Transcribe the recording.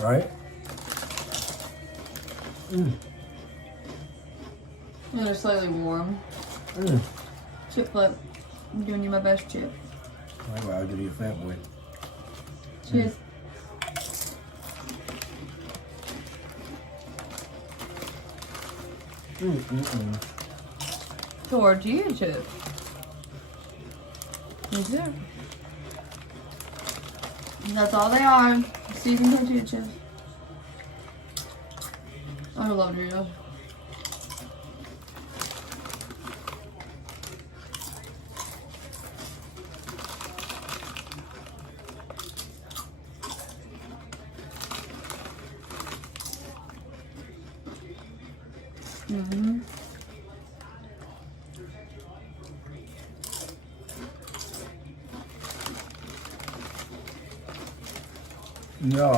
Right? And they're slightly warm. Chip flip. I'm doing you my best chip. That's why I'll give you a fat boy. Cheers. Tortilla chips. These are. That's all they are. Seasoned tortilla chips. I love Doritos. Yeah.